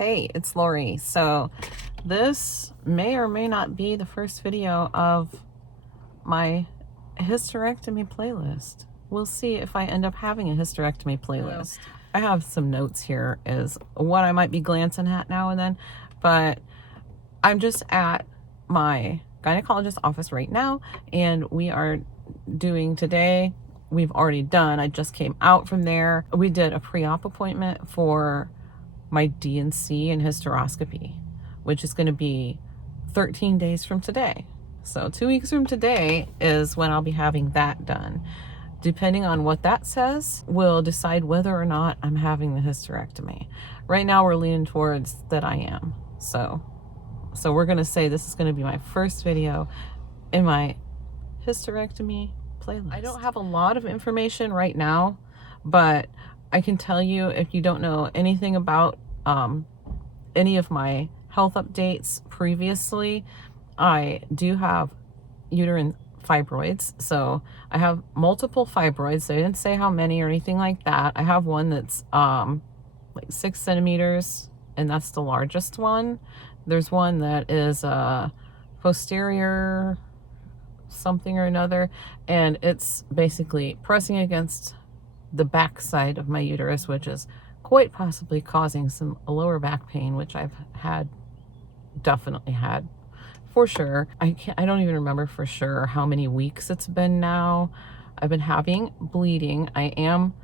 Hey, it's Lori. So this may or may not be the first video of my hysterectomy playlist. We'll see if I end up having a hysterectomy playlist. I have some notes here is what I might be glancing at now and then, but I'm just at my gynecologist's office right now, and we are doing today, we've already done, I just came out from there. We did a pre-op appointment for my D&C and hysteroscopy, which is going to be 13 days from today. So 2 weeks from today is when I'll be having that done. Depending on what that says, we'll decide whether or not I'm having the hysterectomy. Right now we're leaning towards that I am. So we're going to say this is going to be my first video in my hysterectomy playlist. I don't have a lot of information right now, but I can tell you, if you don't know anything about any of my health updates previously, I do have uterine fibroids. So I have multiple fibroids. They didn't say how many or anything like that. I have one that's like 6 centimeters, and that's the largest one. There's one that is posterior something or another, and it's basically pressing against the back side of my uterus, which is quite possibly causing some lower back pain, which I've definitely had for sure. I don't even remember for sure how many weeks it's been now. I've been having bleeding. I am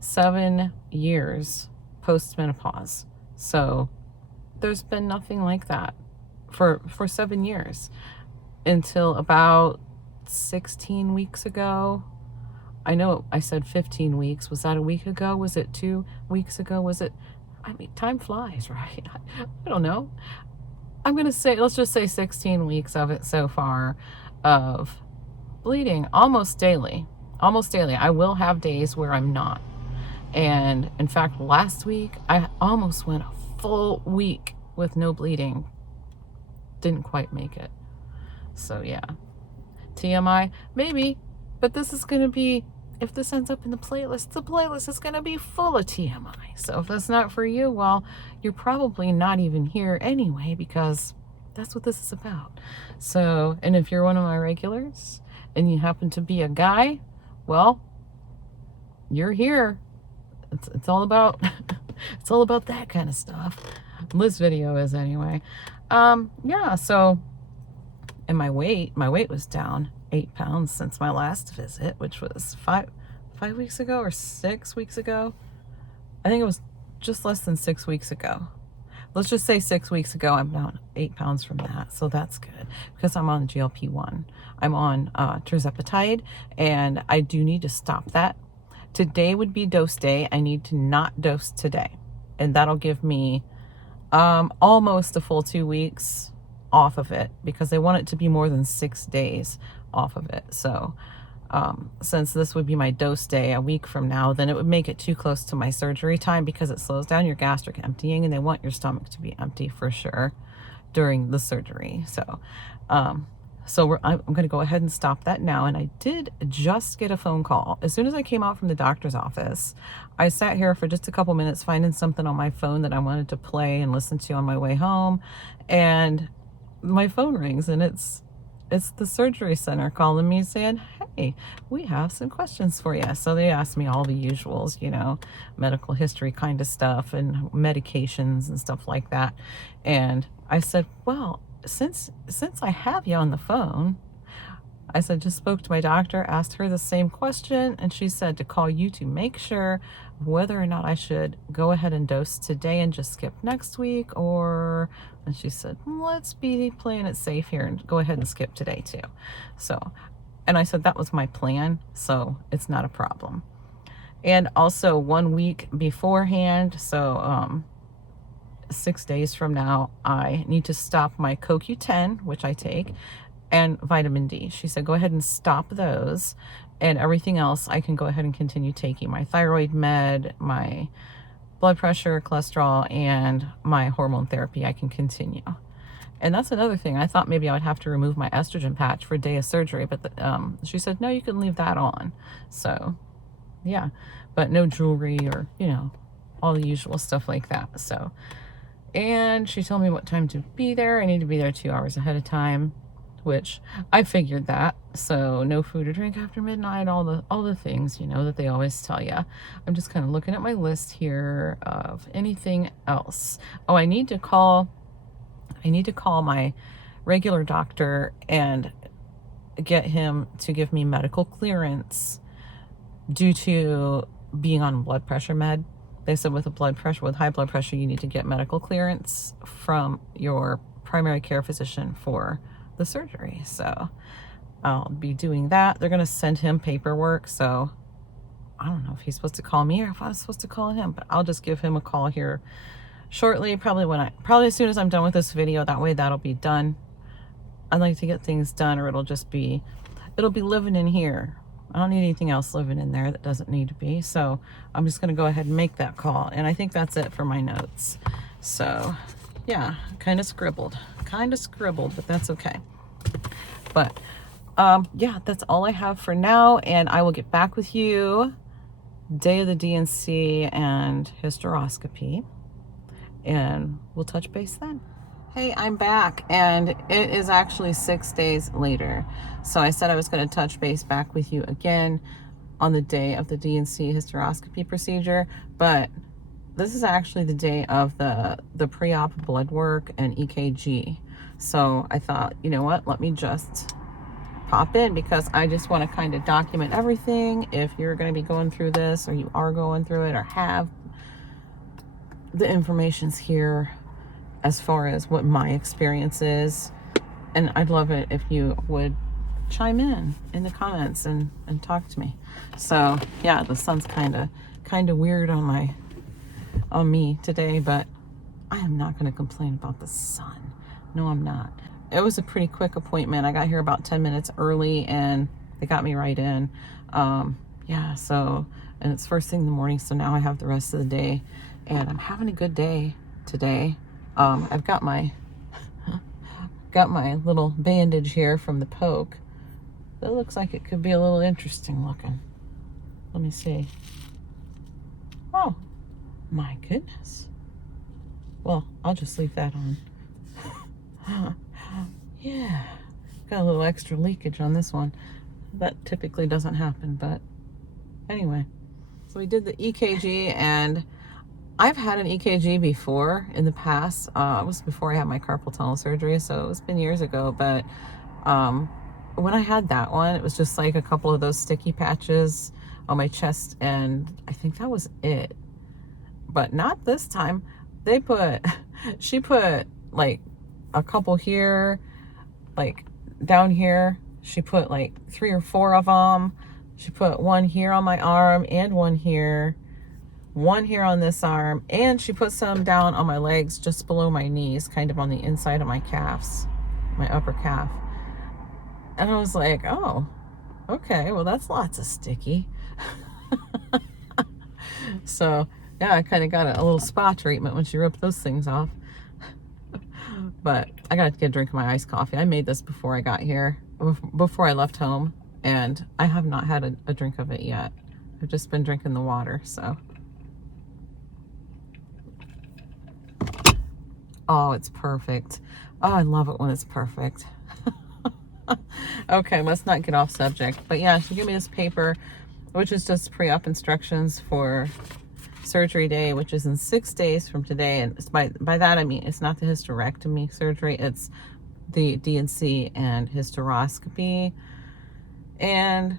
7 years post-menopause, so there's been nothing like that for 7 years until about 16 weeks ago. I know I said 15 weeks. Was that a week ago? Was it 2 weeks ago? Was it? I mean, time flies, right? I don't know. I'm going to say, let's just say 16 weeks of it so far of bleeding almost daily. Almost daily. I will have days where I'm not. And in fact, last week, I almost went a full week with no bleeding. Didn't quite make it. So yeah. TMI? Maybe. But this is going to be, if this ends up in the playlist is going to be full of TMI. So if that's not for you, well, you're probably not even here anyway, because that's what this is about. So, and if you're one of my regulars and you happen to be a guy, well, you're here. It's all about, it's all about that kind of stuff. This video is anyway. Yeah, so, and my weight was down 8 pounds since my last visit, which was five weeks ago or 6 weeks ago. I think it was just less than 6 weeks ago. Let's just say 6 weeks ago. I'm down 8 pounds from that, so that's good because I'm on GLP-1. I'm on tirzepatide, and I do need to stop that. Today would be dose day. I need to not dose today, and that'll give me almost a full 2 weeks off of it, because they want it to be more than 6 days off of it. So since this would be my dose day a week from now, then it would make it too close to my surgery time, because it slows down your gastric emptying, and they want your stomach to be empty for sure during the surgery. So I'm going to go ahead and stop that now. And I did just get a phone call as soon as I came out from the doctor's office. I sat here for just a couple minutes finding something on my phone that I wanted to play and listen to on my way home, and my phone rings, and it's the surgery center calling me saying, hey, we have some questions for you. So they asked me all the usuals, you know, medical history kind of stuff and medications and stuff like that. And I said, well, since I have you on the phone, I said, just spoke to my doctor, asked her the same question, and she said to call you to make sure whether or not I should go ahead and dose today and just skip next week, or, and she said, let's be playing it safe here and go ahead and skip today too. So, and I said that was my plan, so it's not a problem. And also 1 week beforehand, so 6 days from now, I need to stop my CoQ10, which I take, and vitamin D. She said, go ahead and stop those, and everything else I can go ahead and continue taking. My thyroid med, my blood pressure, cholesterol, and my hormone therapy I can continue. And that's another thing. I thought maybe I would have to remove my estrogen patch for a day of surgery, but she said, no, you can leave that on. So yeah, but no jewelry or, you know, all the usual stuff like that. So And she told me what time to be there. I need to be there 2 hours ahead of time, which I figured that. So no food or drink after midnight, all the things, you know, that they always tell you. I'm just kind of looking at my list here of anything else. Oh, I need to call my regular doctor and get him to give me medical clearance due to being on blood pressure med. They said with high blood pressure, you need to get medical clearance from your primary care physician for the surgery. So I'll be doing that. They're going to send him paperwork. So I don't know if he's supposed to call me or if I'm supposed to call him, but I'll just give him a call here shortly. Probably as soon as I'm done with this video. That way that'll be done. I'd like to get things done, or it'll be living in here. I don't need anything else living in there that doesn't need to be. So I'm just going to go ahead and make that call. And I think that's it for my notes. So yeah, kind of scribbled, but that's okay. But yeah, that's all I have for now. And I will get back with you day of the D&C and hysteroscopy. And we'll touch base then. Hey, I'm back, and it is actually 6 days later. So I said I was going to touch base back with you again on the day of the D&C hysteroscopy procedure, but this is actually the day of the pre-op blood work and EKG. So I thought, you know what, let me just pop in, because I just want to kind of document everything. If you're going to be going through this, or you are going through it, or have the information's here as far as what my experience is. And I'd love it if you would chime in the comments and talk to me. So yeah, the sun's kind of weird on me today, but I am not going to complain about the sun. No, I'm not. It was a pretty quick appointment. I got here about 10 minutes early, and they got me right in. Yeah, so, and it's first thing in the morning, so now I have the rest of the day, and I'm having a good day today. I've got my little bandage here from the poke. That looks like it could be a little interesting looking. Let me see. Oh, my goodness. Well, I'll just leave that on. Yeah, got a little extra leakage on this one. That typically doesn't happen, but anyway. So we did the EKG, and I've had an EKG before in the past. It was before I had my carpal tunnel surgery, so it's been years ago. But when I had that one, it was just like a couple of those sticky patches on my chest, and I think that was it. But not this time. She put like a couple here, like down here. She put like 3 or 4 of them. She put one here on my arm and one here on this arm, and she put some down on my legs just below my knees, kind of on the inside of my calves, my upper calf. And I was like, oh, okay, well, that's lots of sticky. So yeah, I kind of got a little spa treatment when she ripped those things off. But I got to get a drink of my iced coffee. I made this before I got here, before I left home, and I have not had a drink of it yet. I've just been drinking the water, so. Oh, it's perfect. Oh, I love it when it's perfect. Okay, let's not get off subject. But yeah, she gave me this paper, which is just pre-op instructions for surgery day, which is in 6 days from today. And it's by that I mean it's not the hysterectomy surgery, it's the D&C and hysteroscopy. And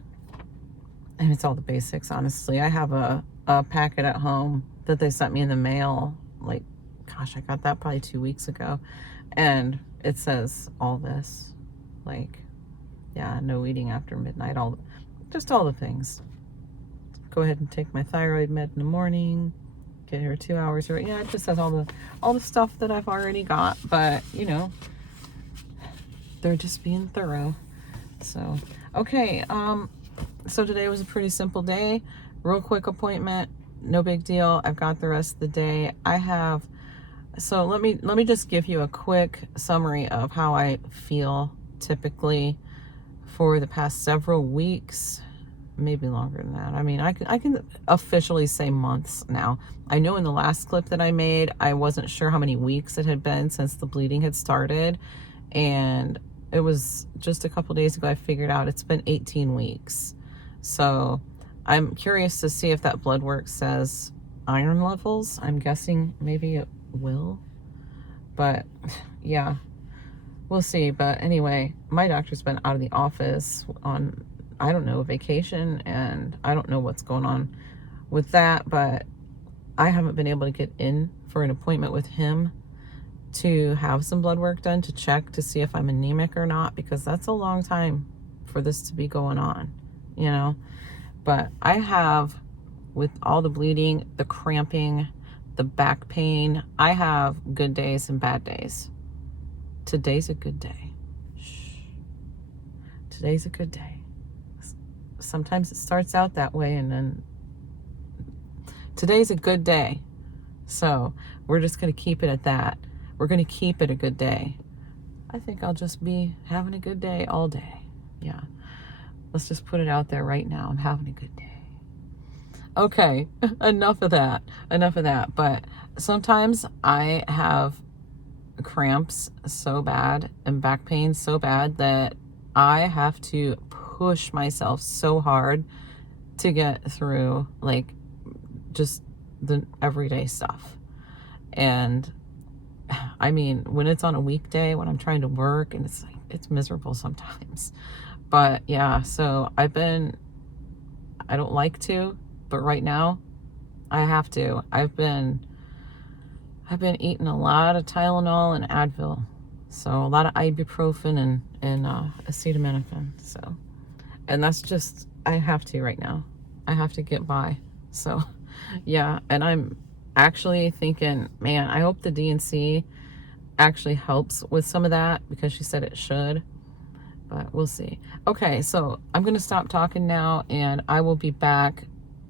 it's all the basics, honestly. I have a packet at home that they sent me in the mail, like, gosh, I got that probably 2 weeks ago, and it says all this, like, yeah, no eating after midnight, just all the things. Go ahead and take my thyroid med in the morning, get here 2 hours, or yeah, it just says all the stuff that I've already got, but you know, they're just being thorough. So okay, so today was a pretty simple day, real quick appointment, no big deal. I've got the rest of the day. So let me just give you a quick summary of how I feel typically for the past several weeks, maybe longer than that. I mean, I can officially say months now. I know in the last clip that I made, I wasn't sure how many weeks it had been since the bleeding had started. And it was just a couple days ago I figured out it's been 18 weeks. So I'm curious to see if that blood work says iron levels. I'm guessing maybe it will. But yeah, we'll see. But anyway, my doctor's been out of the office on, I don't know, vacation, and I don't know what's going on with that, but I haven't been able to get in for an appointment with him to have some blood work done to check to see if I'm anemic or not, because that's a long time for this to be going on, you know. But I have, with all the bleeding, the cramping, the back pain, I have good days and bad days. Today's a good day. Shh. Today's a good day. Sometimes it starts out that way, and then today's a good day. So we're just going to keep it at that. We're going to keep it a good day. I think I'll just be having a good day all day. Yeah. Let's just put it out there right now. I'm having a good day. Okay, enough of that. Enough of that. But sometimes I have cramps so bad and back pain so bad that I have to push myself so hard to get through, like, just the everyday stuff. And I mean, when it's on a weekday, when I'm trying to work, and it's like, it's miserable sometimes. But yeah, so I don't like to, but right now I have to. I've been eating a lot of Tylenol and Advil. So a lot of ibuprofen and acetaminophen. So, and that's just, I have to right now. I have to get by. So yeah, and I'm actually thinking, man, I hope the D&C actually helps with some of that, because she said it should, but we'll see. Okay, so I'm gonna stop talking now, and I will be back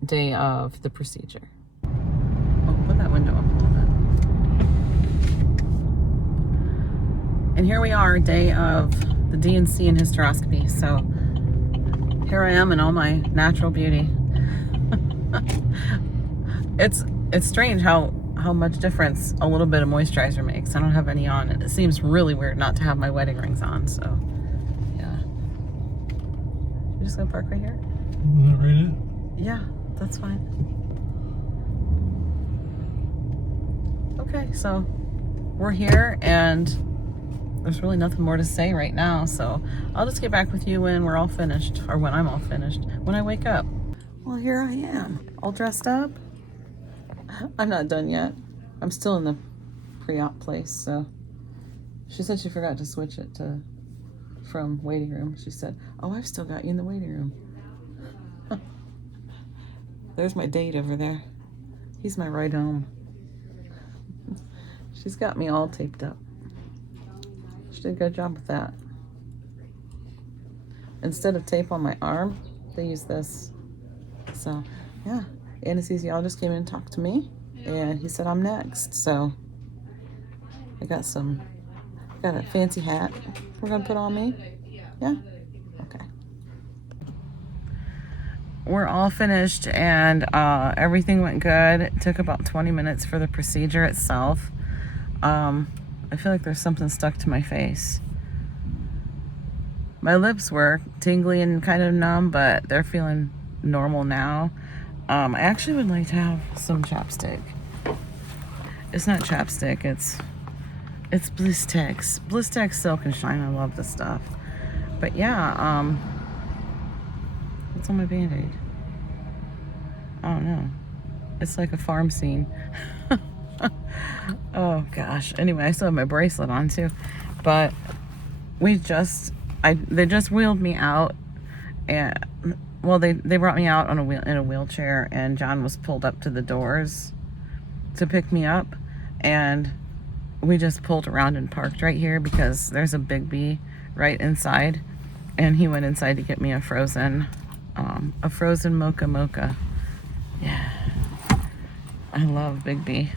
day of the procedure. Oh, put that window up a little bit. And here we are, day of the D&C and hysteroscopy. So here I am in all my natural beauty. It's strange how much difference a little bit of moisturizer makes. I don't have any on, and it seems really weird not to have my wedding rings on. So yeah, you're just gonna park right here? Not right now. Yeah, that's fine. Okay, so we're here, and there's really nothing more to say right now. So I'll just get back with you when we're all finished, or when I'm all finished, when I wake up. Well, here I am, all dressed up. I'm not done yet. I'm still in the pre-op place, so she said she forgot to switch it from waiting room. She said, oh, I've still got you in the waiting room. There's my date over there. He's my ride home. She's got me all taped up. She did a good job with that. Instead of tape on my arm, they use this. So, yeah. Anesthesiologist came in and talked to me, and he said I'm next. So I got a fancy hat we're gonna put on me. Yeah? Okay. We're all finished, and everything went good. It took about 20 minutes for the procedure itself. I feel like there's something stuck to my face. My lips were tingly and kind of numb, but they're feeling normal now. I actually would like to have some chapstick. It's not chapstick, it's Blistex. Blistex Silk and Shine, I love this stuff. But yeah, what's on my Band-Aid? I don't know. It's like a farm scene. Oh gosh. Anyway, I still have my bracelet on too. But they just wheeled me out, and well, they brought me out in a wheelchair, and John was pulled up to the doors to pick me up, and we just pulled around and parked right here because there's a Big B right inside, and he went inside to get me a frozen mocha. Yeah, I love Big B.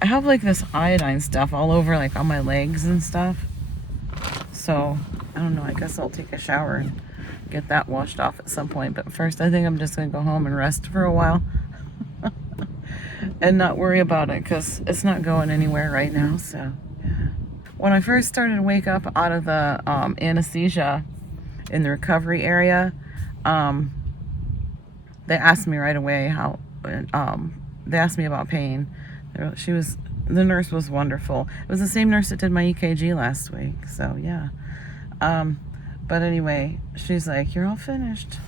I have like this iodine stuff all over, like on my legs and stuff. So I don't know. I guess I'll take a shower and get that washed off at some point. But first, I think I'm just going to go home and rest for a while and not worry about it because it's not going anywhere right now. So when I first started to wake up out of the anesthesia in the recovery area, they asked me right away how, they asked me about pain. The nurse was wonderful. It was the same nurse that did my EKG last week. So yeah. But anyway, she's like, you're all finished.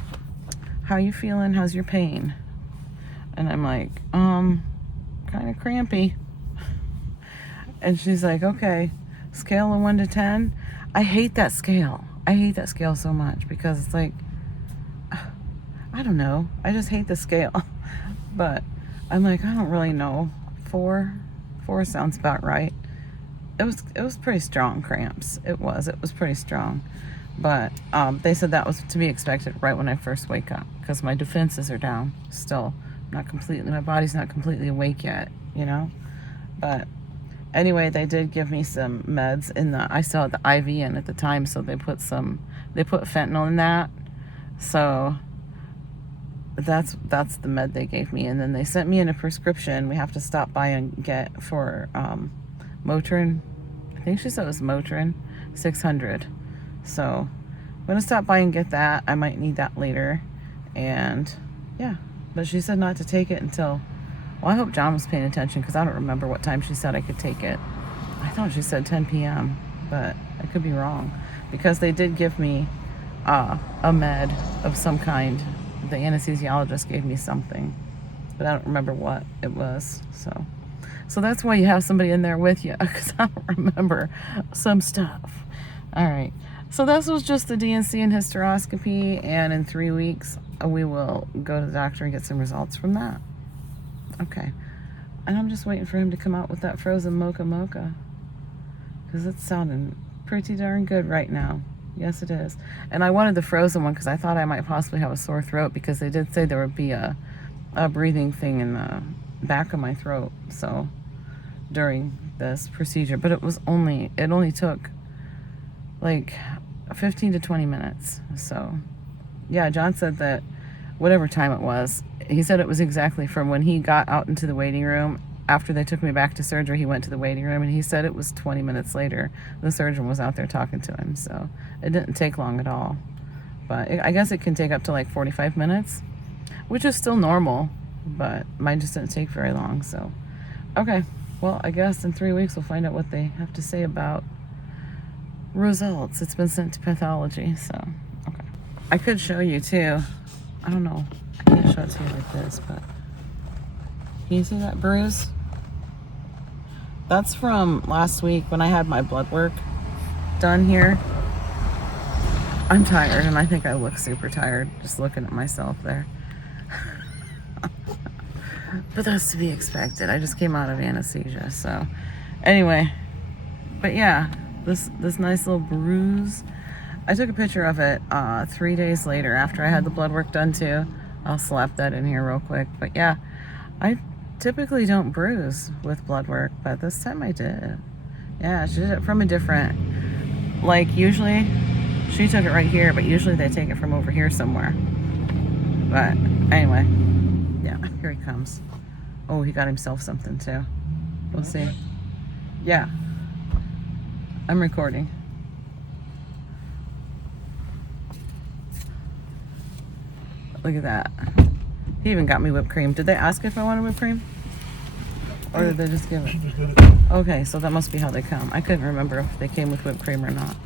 How you feeling? How's your pain? And I'm like, kind of crampy. And she's like, okay, scale of 1 to 10. I hate that scale. I hate that scale so much because it's like, I don't know. I just hate the scale. But I'm like, I don't really know. 4 sounds about right. It was pretty strong cramps. It was pretty strong. But they said that was to be expected right when I first wake up because my defenses are down still. My body's not completely awake yet, you know? But anyway, they did give me some meds I still had the IV in at the time, so they put fentanyl in that. So that's the med they gave me. And then they sent me in a prescription we have to stop by and get for Motrin. I think she said it was Motrin 600. So I'm gonna stop by and get that. I might need that later. And yeah, but she said not to take it until, well, I hope John was paying attention because I don't remember what time she said I could take it. I thought she said 10 p.m., but I could be wrong because they did give me a med of some kind. The anesthesiologist gave me something, but I don't remember what it was. So that's why you have somebody in there with you, because I don't remember some stuff. All right. So this was just the D&C and hysteroscopy, and in 3 weeks, we will go to the doctor and get some results from that. Okay. And I'm just waiting for him to come out with that frozen mocha, because it's sounding pretty darn good right now. Yes, it is. And I wanted the frozen one because I thought I might possibly have a sore throat because they did say there would be a breathing thing in the back of my throat. So during this procedure, but it only took like 15 to 20 minutes. So yeah, John said that whatever time it was, he said it was exactly from when he got out into the waiting room. After they took me back to surgery, he went to the waiting room, and he said it was 20 minutes later. The surgeon was out there talking to him, so it didn't take long at all. But I guess it can take up to like 45 minutes, which is still normal, but mine just didn't take very long. So, okay. Well, I guess in 3 weeks we'll find out what they have to say about results. It's been sent to pathology, so, okay. I could show you, too. I don't know. I can't show it to you like this, but can you see that bruise? That's from last week when I had my blood work done here. I'm tired, and I think I look super tired just looking at myself there. But that's to be expected. I just came out of anesthesia, so anyway. But yeah, this nice little bruise. I took a picture of it 3 days later after I had the blood work done too. I'll slap that in here real quick. But yeah, I typically don't bruise with blood work, but this time I did. Yeah, she did it from a different, like usually she took it right here, but usually they take it from over here somewhere. But anyway, yeah, here he comes. Oh, he got himself something too. We'll see. Yeah, I'm recording. Look at that. He even got me whipped cream. Did they ask if I wanted whipped cream? Or did they just give it? Okay, so that must be how they come. I couldn't remember if they came with whipped cream or not.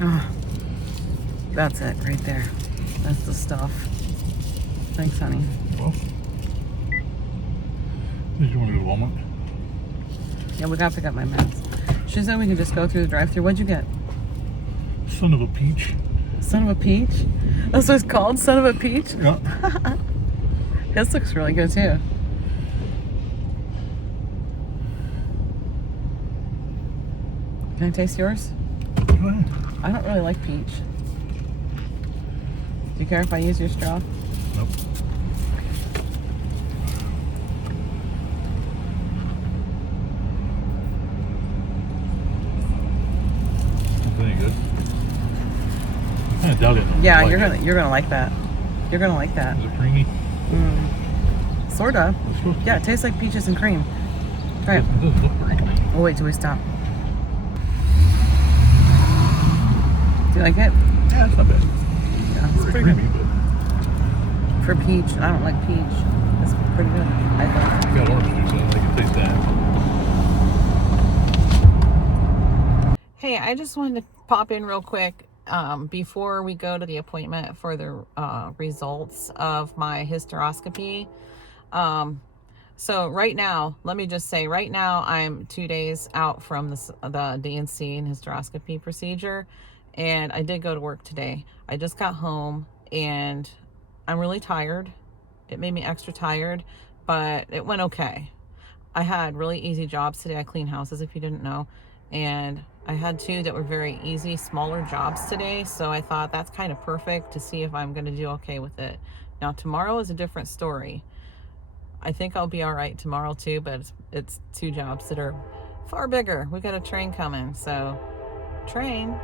Oh, that's it right there. That's the stuff. Thanks, honey. Well, did you want to go to Walmart? Yeah, we gotta pick up my meds. She said we can just go through the drive-thru. What'd you get? Son of a peach. Son of a peach? That's what it's called? Son of a peach? Yeah. This looks really good too. Can I taste yours? Go ahead. I don't really like peach. Do you care if I use your straw? Nope. Any good? I kind of doubt it. Yeah, Like you're gonna like that. You're gonna like that. Is it creamy? Sorta. It's supposed to Yeah, it tastes like peaches and cream. Try it. It doesn't look very creamy. We'll wait till we stop. Do you like it? Yeah, it's not bad. Yeah, it's Very pretty creamy, good. but For peach, I don't like peach. It's pretty good, I think. you got orange juice, so I can taste that. Hey, I just wanted to pop in real quick before we go to the appointment for the results of my hysteroscopy. So right now, let me just say, right now I'm 2 days out from the D&C and hysteroscopy procedure, and I did go to work today. I just got home and I'm really tired. It made me extra tired, but it went okay. I had really easy jobs today. I clean houses, if you didn't know, and I had 2 that were very easy, smaller jobs today, so I thought that's kind of perfect to see if I'm going to do okay with it. Now tomorrow is a different story. I think I'll be all right tomorrow too, but it's 2 jobs that are far bigger. We got a train coming, so train.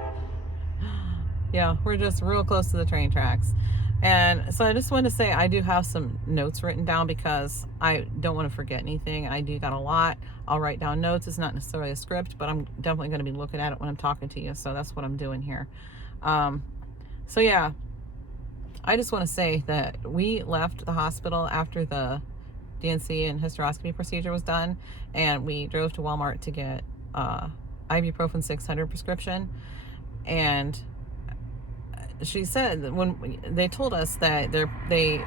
Yeah, we're just real close to the train tracks. And so I just want to say I do have some notes written down because I don't want to forget anything. I do that a lot. I'll write down notes. It's not necessarily a script, but I'm definitely going to be looking at it when I'm talking to you. So that's what I'm doing here. So yeah, I just want to say that we left the hospital after the D&C and hysteroscopy procedure was done, and we drove to Walmart to get ibuprofen 600 prescription. And she said that when they told us that they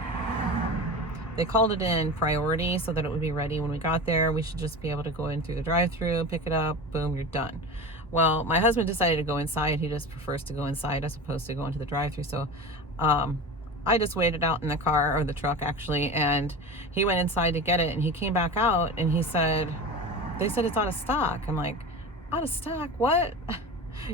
called it in priority so that it would be ready when we got there. We should just be able to go in through the drive-through, pick it up, boom, you're done. Well, my husband decided to go inside. He just prefers to go inside as opposed to go into the drive-through. So I just waited out in the car, or the truck actually, and he went inside to get it, and he came back out and he said, they said it's out of stock. I'm like, out of stock? What?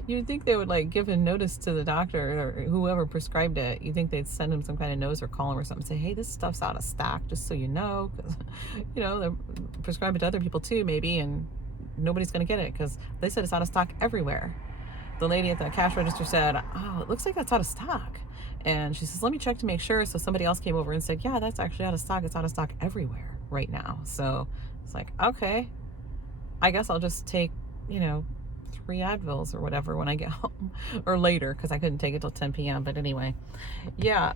You'd think they would like give a notice to the doctor or whoever prescribed it. You think they'd send him some kind of notice or call him or something, say, hey, this stuff's out of stock, just so you know, because you know they're prescribing it to other people too, maybe, and nobody's gonna get it because they said it's out of stock everywhere. The lady at the cash register said, oh, it looks like that's out of stock. And she says, let me check to make sure. So somebody else came over and said, yeah, that's actually out of stock. It's out of stock everywhere right now. So it's like, okay, I guess I'll just take, 3 Advils or whatever when I get home, or later, because I couldn't take it till 10 p.m. But anyway, yeah.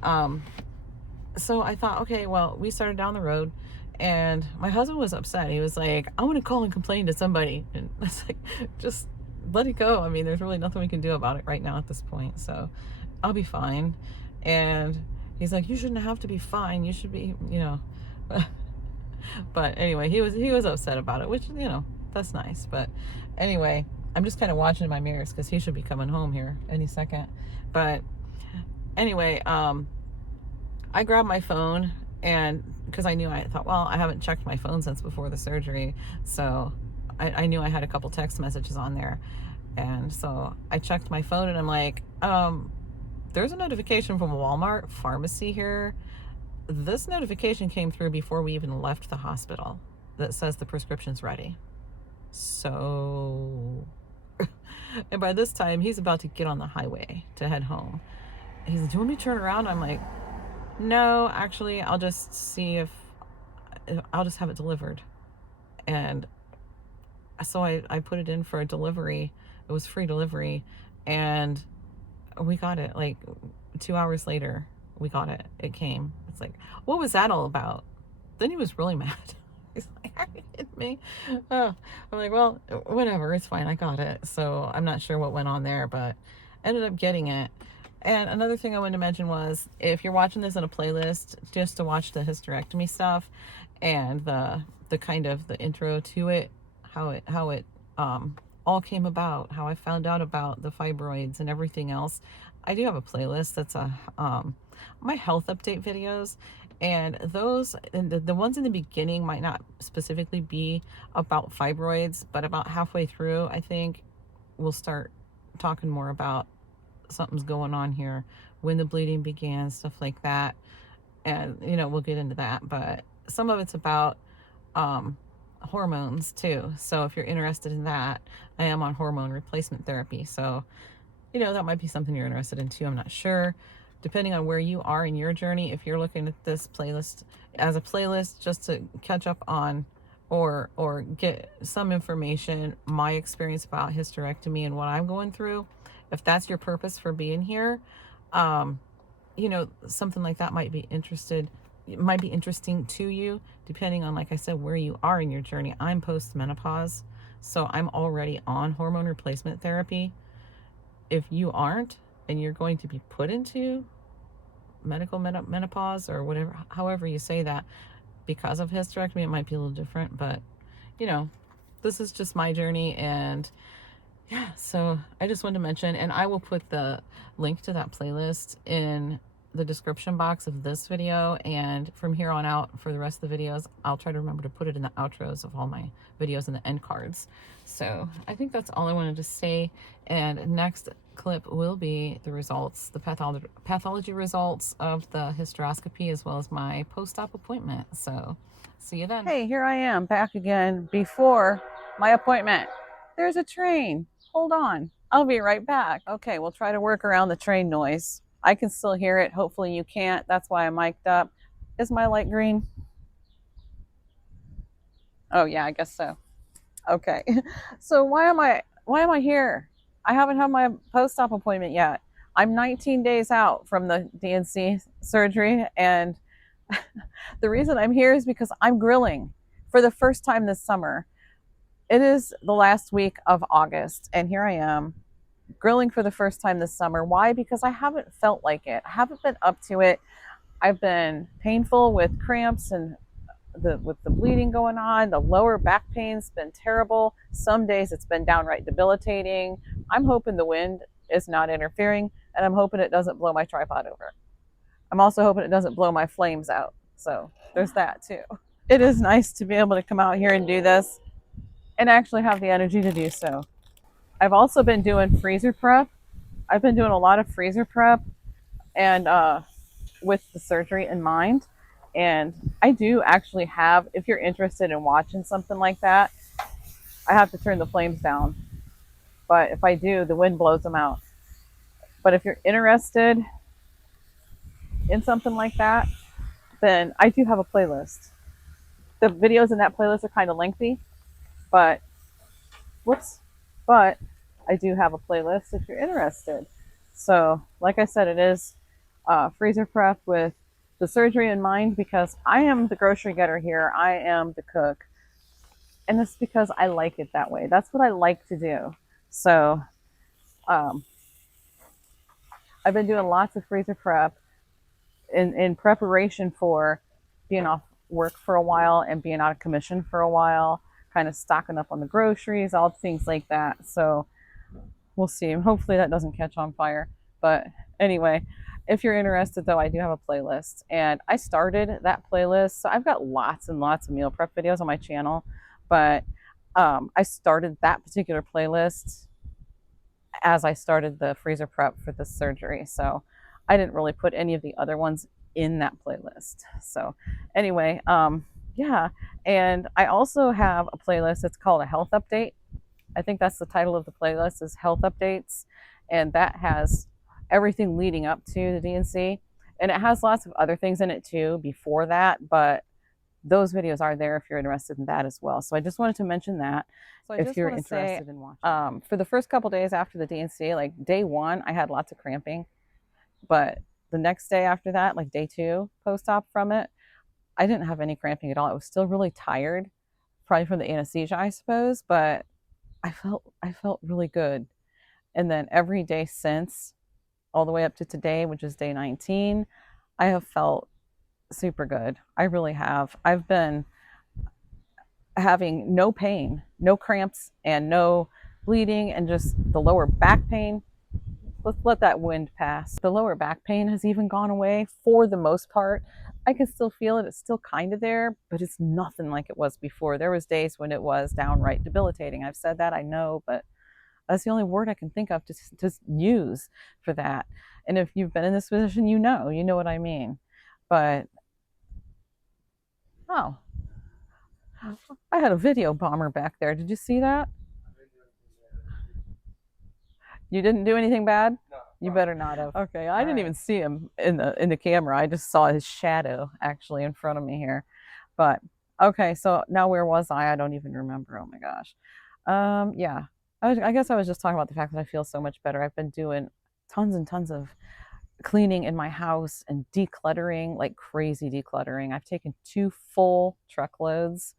So I thought, okay, well, we started down the road, and my husband was upset. He was like, I want to call and complain to somebody. And I was like, just let it go. I mean, there's really nothing we can do about it right now at this point. So I'll be fine. And he's like, you shouldn't have to be fine. You should be, But anyway, he was upset about it, which, that's nice. But anyway, I'm just kind of watching my mirrors because he should be coming home here any second. But anyway, I grabbed my phone, and because I thought, well, I haven't checked my phone since before the surgery. So I knew I had a couple text messages on there. And so I checked my phone, and I'm like, there's a notification from Walmart pharmacy here. This notification came through before we even left the hospital that says the prescription's ready. So, and by this time, he's about to get on the highway to head home. He's like, do you want me to turn around? I'm like, no, actually, I'll just see if I'll just have it delivered. And so I put it in for a delivery. It was free delivery, and we got it like 2 hours later. We got it. It came. It's like, what was that all about? Then he was really mad. He's like, are you kidding me? Oh, I'm like, well, whatever. It's fine. I got it. So I'm not sure what went on there, but ended up getting it. And another thing I wanted to mention was, if you're watching this in a playlist, just to watch the hysterectomy stuff and the kind of the intro to it, how it all came about, how I found out about the fibroids and everything else. I do have a playlist that's my health update videos, and those, and the ones in the beginning might not specifically be about fibroids, but about halfway through, I think we'll start talking more about something's going on here, when the bleeding began, stuff like that. And, you know, we'll get into that. But some of it's about hormones too. So if you're interested in that, I am on hormone replacement therapy. So, you know, that might be something you're interested in too. I'm not sure. Depending on where you are in your journey, if you're looking at this playlist as a playlist just to catch up on or get some information, my experience about hysterectomy and what I'm going through, if that's your purpose for being here, you know, something like that might be interesting to you, depending on, like I said, where you are in your journey. I'm post-menopause, so I'm already on hormone replacement therapy. If you aren't, and you're going to be put into medical menopause or whatever, however you say that, because of hysterectomy, it might be a little different. But, you know, this is just my journey. And yeah, so I just wanted to mention, and I will put the link to that playlist in the description box of this video, and from here on out for the rest of the videos, I'll try to remember to put it in the outros of all my videos and the end cards. So I think that's all I wanted to say, and next clip will be the results, the pathology results of the hysteroscopy, as well as my post-op appointment. So see you then. Hey, here I am back again before my appointment. There's a train. Hold on. I'll be right back. Okay, we'll try to work around the train noise. I can still hear it. Hopefully you can't. That's why I'm mic'd up. Is my light green? Oh yeah, I guess so. Okay. So why am I here? I haven't had my post-op appointment yet. I'm 19 days out from the D&C surgery, and the reason I'm here is because I'm grilling for the first time this summer. It is the last week of August, and here I am grilling for the first time this summer. Why? Because I haven't felt like it. I haven't been up to it. I've been painful with cramps and with the bleeding going on. The lower back pain's been terrible. Some days it's been downright debilitating. I'm hoping the wind is not interfering, and I'm hoping it doesn't blow my tripod over. I'm also hoping it doesn't blow my flames out. So there's that too. It is nice to be able to come out here and do this and actually have the energy to do so. I've also been doing freezer prep. I've been doing a lot of freezer prep, and with the surgery in mind. And I do actually have, if you're interested in watching something like that, I have to turn the flames down. But if I do, the wind blows them out. But if you're interested in something like that, then I do have a playlist. The videos in that playlist are kind of lengthy, but I do have a playlist if you're interested. So, like I said, it is freezer prep with the surgery in mind, because I am the grocery getter here. I am the cook. And it's because I like it that way. That's what I like to do. So, I've been doing lots of freezer prep in preparation for being off work for a while and being out of commission for a while, kind of stocking up on the groceries, all things like that. So we'll see. Hopefully that doesn't catch on fire. But anyway, if you're interested, though, I do have a playlist, and I started that playlist. So I've got lots and lots of meal prep videos on my channel, but I started that particular playlist as I started the freezer prep for the surgery. So I didn't really put any of the other ones in that playlist. So anyway, yeah. And I also have a playlist. It's called a health update. I think that's the title of the playlist, is health updates. And that has everything leading up to the D&C. And it has lots of other things in it too before that, but those videos are there if you're interested in that as well. So I just wanted to mention that. So if you're interested in watching. For the first couple days after the D&C, like day 1, I had lots of cramping, but the next day after that, like day 2 post-op from it, I didn't have any cramping at all. I was still really tired, probably from the anesthesia, I suppose, but I felt really good. And then every day since, all the way up to today, which is day 19, I have felt super good. I really have. I've been having no pain, no cramps, and no bleeding, and just the lower back pain. Let's let that wind pass. The lower back pain has even gone away for the most part. I can still feel it. It's still kind of there, but it's nothing like it was before. There was days when it was downright debilitating. I've said that, I know, but That's the only word I can think of to use for that. And if you've been in this position, you know what I mean. But, oh, I had a video bomber back there. Did you see that? You didn't do anything bad? No. You better not have. Okay, I All didn't right. even see him in the camera. I just saw his shadow actually in front of me here. But okay, so now where was I? I don't even remember. Oh my gosh. Yeah. I guess I was just talking about the fact that I feel so much better. I've been doing tons and tons of cleaning in my house and decluttering, like crazy decluttering. I've taken 2 full truckloads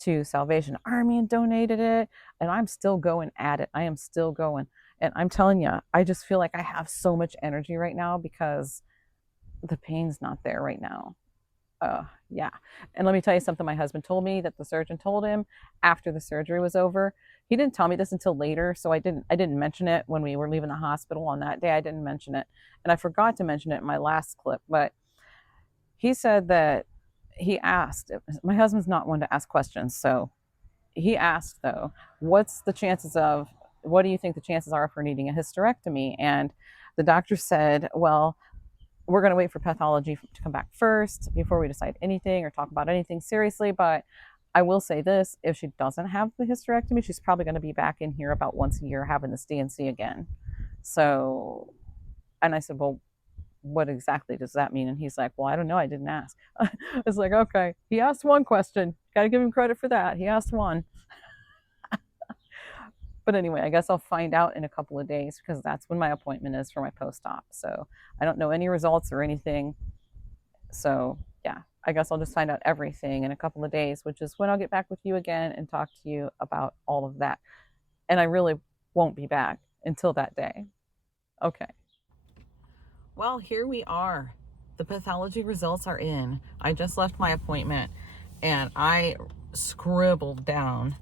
to Salvation Army and donated it, and I'm still going at it. I am still going. And I'm telling you, I just feel like I have so much energy right now because the pain's not there right now. Yeah. And let me tell you something my husband told me that the surgeon told him after the surgery was over. He didn't tell me this until later, so I didn't mention it when we were leaving the hospital on that day. I didn't mention it. And I forgot to mention it in my last clip, but he said that he asked, my husband's not one to ask questions, so he asked though, what do you think the chances are for needing a hysterectomy? And the doctor said, well, we're going to wait for pathology to come back first before we decide anything or talk about anything seriously. But I will say this, if she doesn't have the hysterectomy, she's probably going to be back in here about once a year having this D&C again. So, and I said, well, what exactly does that mean? And he's like, well, I don't know. I didn't ask. I was like, okay. He asked one question. Got to give him credit for that. He asked one. But anyway, I guess I'll find out in a couple of days because that's when my appointment is for my post-op. So I don't know any results or anything. So yeah, I guess I'll just find out everything in a couple of days, which is when I'll get back with you again and talk to you about all of that. And I really won't be back until that day. Okay. Well, here we are. The pathology results are in. I just left my appointment and I scribbled down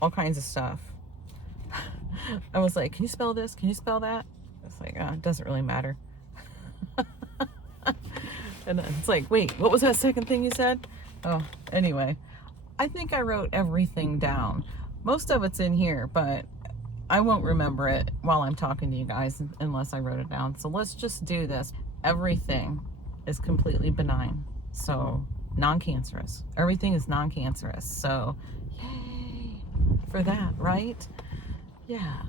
all kinds of stuff. I was like, can you spell this? Can you spell that? It's like, it doesn't really matter. And then it's like, wait, what was that second thing you said? Oh, anyway, I think I wrote everything down. Most of it's in here, but I won't remember it while I'm talking to you guys unless I wrote it down. So let's just do this. Everything is completely benign. So non-cancerous. Everything is non-cancerous. So yay for that, right? Yeah.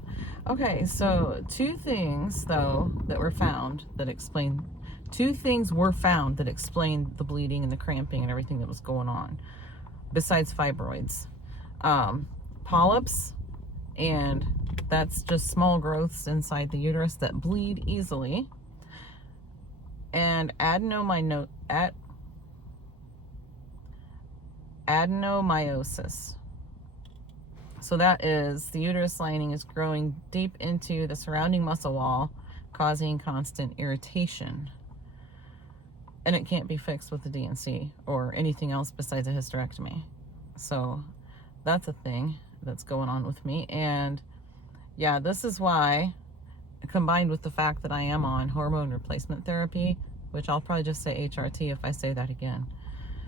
Okay, so 2 things though that were found that explain 2 things were found that explained the bleeding and the cramping and everything that was going on besides fibroids. Polyps, and that's just small growths inside the uterus that bleed easily, and adenomyosis. So that is the uterus lining is growing deep into the surrounding muscle wall, causing constant irritation. And it can't be fixed with the D&C or anything else besides a hysterectomy. So that's a thing that's going on with me. And yeah, this is why, combined with the fact that I am on hormone replacement therapy, which I'll probably just say HRT if I say that again,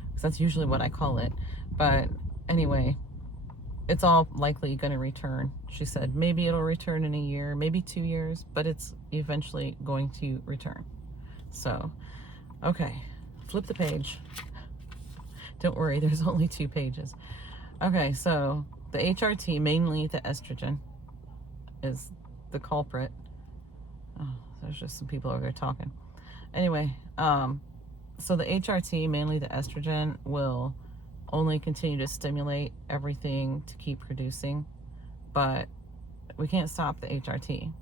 because that's usually what I call it. But anyway, it's all likely going to return. She said maybe it'll return in a year, maybe 2 years, but it's eventually going to return. So, okay, flip the page. Don't worry, there's only 2 pages. Okay, so the HRT, mainly the estrogen, is the culprit. Oh, there's just some people over there talking. Anyway, so the HRT, mainly the estrogen, will only continue to stimulate everything to keep producing, but we can't stop the HRT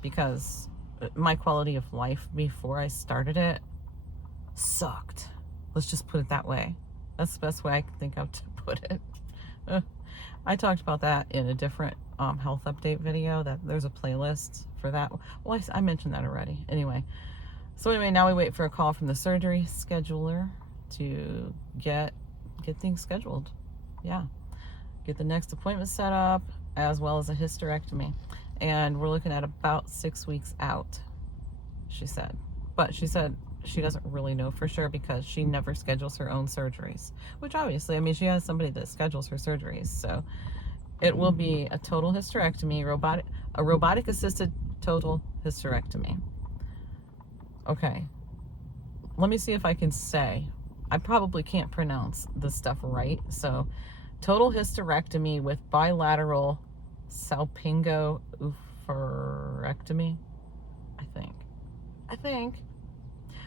because my quality of life before I started it sucked. Let's just put it that way. That's the best way I can think of to put it. I talked about that in a different health update video. That there's a playlist for that. Well, I mentioned that already. Anyway, so anyway, now we wait for a call from the surgery scheduler to get things scheduled. Yeah, get the next appointment set up as well as a hysterectomy, and we're looking at about 6 weeks out, she said. But she said she doesn't really know for sure because she never schedules her own surgeries, which obviously, I mean, she has somebody that schedules her surgeries, so It will be a total hysterectomy, a robotic assisted total hysterectomy. Okay. Let me see if I can say. I probably can't pronounce this stuff right. So, total hysterectomy with bilateral salpingo-oophorectomy. I think.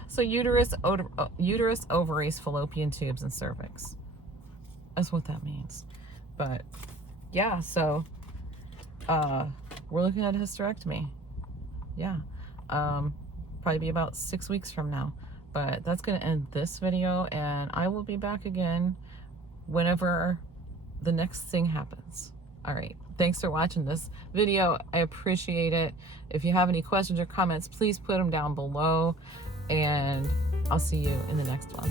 So uterus, ovaries, fallopian tubes, and cervix. That's what that means. But yeah, so we're looking at a hysterectomy. Yeah. Probably be about 6 weeks from now. But that's going to end this video, and I will be back again whenever the next thing happens. All right. Thanks for watching this video. I appreciate it. If you have any questions or comments, please put them down below, and I'll see you in the next one.